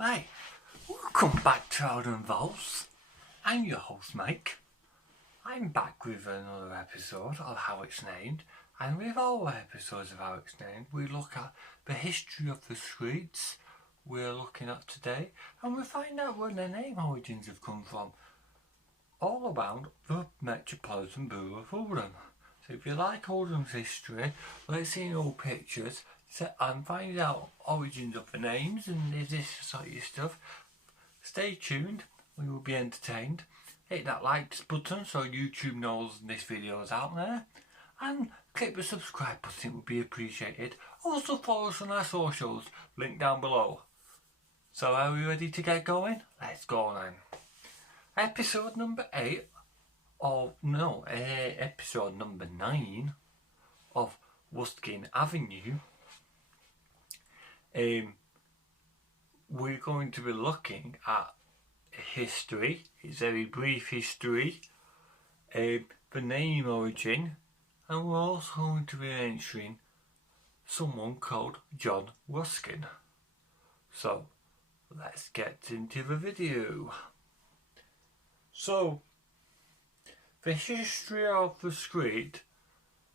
Right, welcome back to Oldham Vaults. I'm your host Mike. I'm back with another episode of How It's Named, and with all episodes of How It's Named we look at the history of the streets we're looking at today, and we find out where their name origins have come from, all around the Metropolitan Borough of Oldham. So if you like Oldham's history, let's see old pictures and find out origins of the names and this sort of stuff. Stay tuned, we will be entertained. Hit that like button so YouTube knows this video is out there, and click the subscribe button, it would be appreciated. Also follow us on our socials, link down below. So are we ready to get going? Let's go then. Episode number 8 episode number 9 of Ruskin Avenue. We're going to be looking at history. It's a very brief history, the name origin, and we're also going to be entering someone called John Ruskin. So let's get into the video. So the history of the street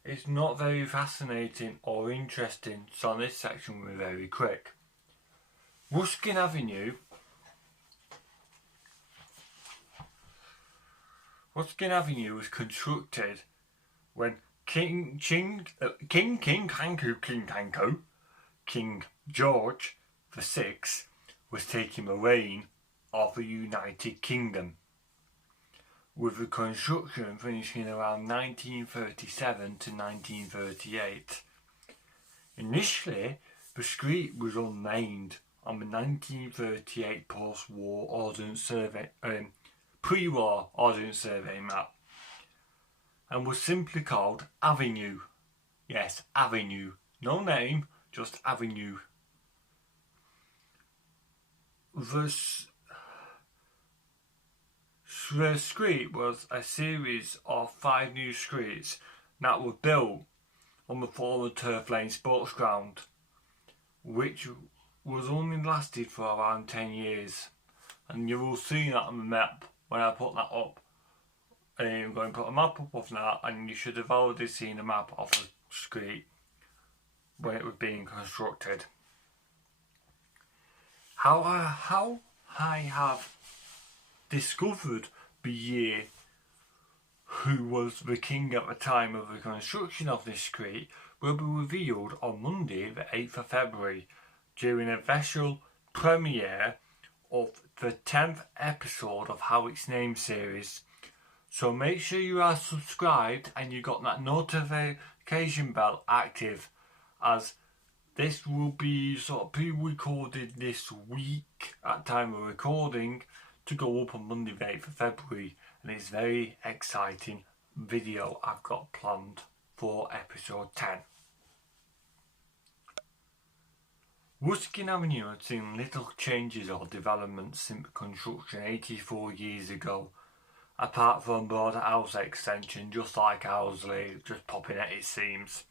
is not very fascinating or interesting, so on this section we're very quick. Ruskin Avenue was constructed when King George VI was taking the reign of the United Kingdom, with the construction finishing around 1937 to 1938. Initially, the street was unnamed on the 1938 post-war ordnance survey, pre-war ordnance survey map, and was simply called Avenue. Yes, Avenue. No name, just Avenue. The street was a series of 5 new streets that were built on the former Turf Lane sports ground, which was only lasted for around 10 years. And you will see that on the map when I put that up. I'm going to put a map up of that, and you should have already seen a map of the street when it was being constructed. How I have discovered the year who was the king at the time of the construction of this street will be revealed on Monday the 8th of February during a special premiere of the 10th episode of How It's Named series. So make sure you are subscribed and you got that notification bell active, as this will be sort of pre-recorded this week at time of recording to go up on Monday the 8th of February, and it's a very exciting video I've got planned for episode 10. Ruskin Avenue had seen little changes or developments since construction 84 years ago, apart from broader house extension just like Owsley, just popping at its seams.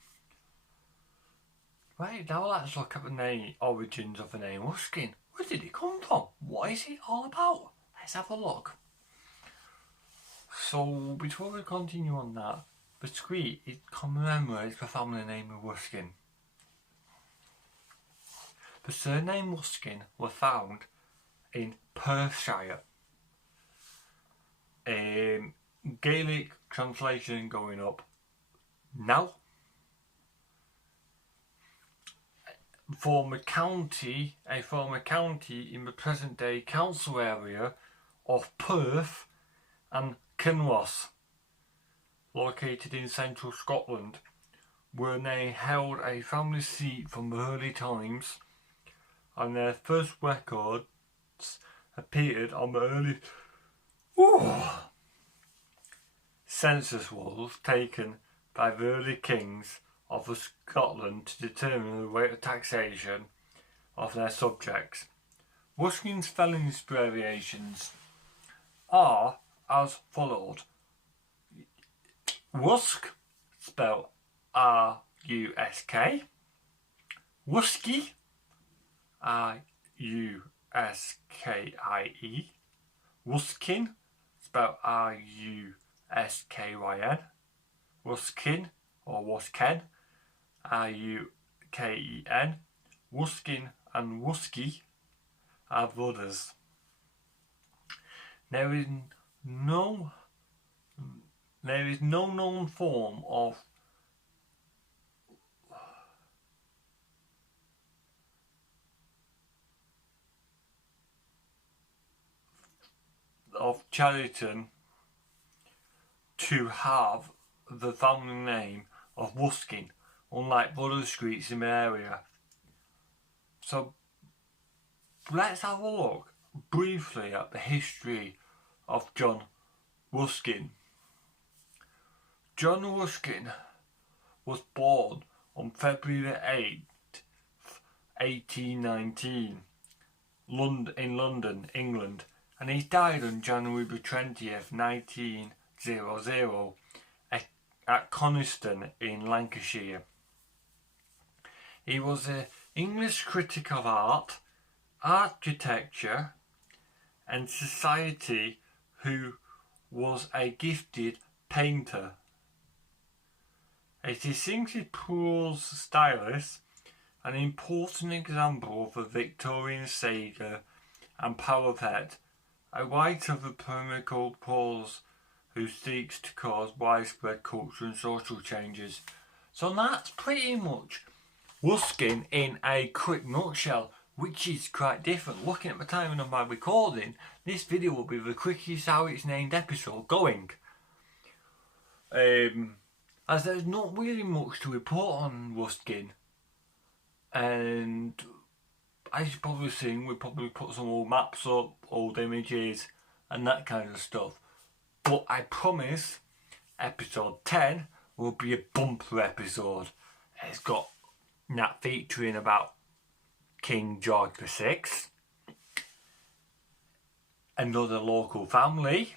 Right, now let's look at the origins of the name Ruskin. Where did it come from? What is it all about? Let's have a look. So before we continue on that, the street commemorates the family name of Ruskin. The surname Ruskin was found in Perthshire. Gaelic translation going up now. A former county in the present day council area of Perth and Kinross, located in central Scotland, where they held a family seat from the early times, and their first records appeared on the early census rolls taken by the early kings of Scotland to determine the rate of taxation of their subjects. Ruskin's spelling variations are as followed. Rusk, spelled R-U-S-K. Rusky, R-U Ruskie. Ruskin, spelled Ruskyn. Ruskin or Rusken, Ruken. Ruskin and Rusky are brothers. There is no known form of Chadderton to have the family name of Ruskin, unlike other streets in the area. So let's have a look briefly at the history of John Ruskin. John Ruskin was born on February 8th, 1819 in London, England, and he died on January 20th, 1900 at Coniston in Lancashire. He was an English critic of art, architecture and society who was a gifted painter. A distinctive prose stylist, an important example of the Victorian saga and parapet, a writer of the polemical prose who seeks to cause widespread cultural and social changes. So that's pretty much Ruskin in a quick nutshell, which is quite different. Looking at the timing of my recording, this video will be the quickest How It's Named episode going. As there's not really much to report on Ruskin, and as you've probably seen, we probably put some old maps up, old images and that kind of stuff. But I promise episode 10 will be a bumper episode. It's got Nat featuring about King George VI, another local family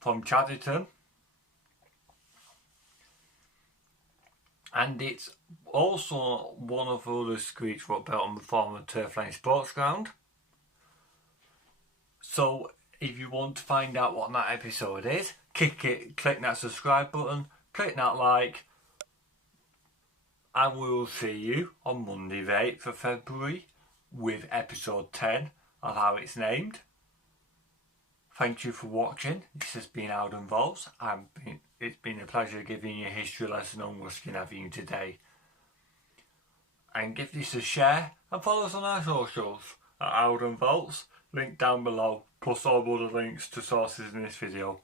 from Chadderton, and it's also one of the other streets built on the former Turf Lane Sports Ground. So if you want to find out what that episode is, click that subscribe button, click that like, and we will see you on Monday the 8th of February with episode 10 of How It's Named. Thank you for watching. This has been Alden Vols. It's been a pleasure giving you a history lesson on Ruskin Avenue today. And give this a share and follow us on our socials at Alden Vols, link down below, plus all other links to sources in this video.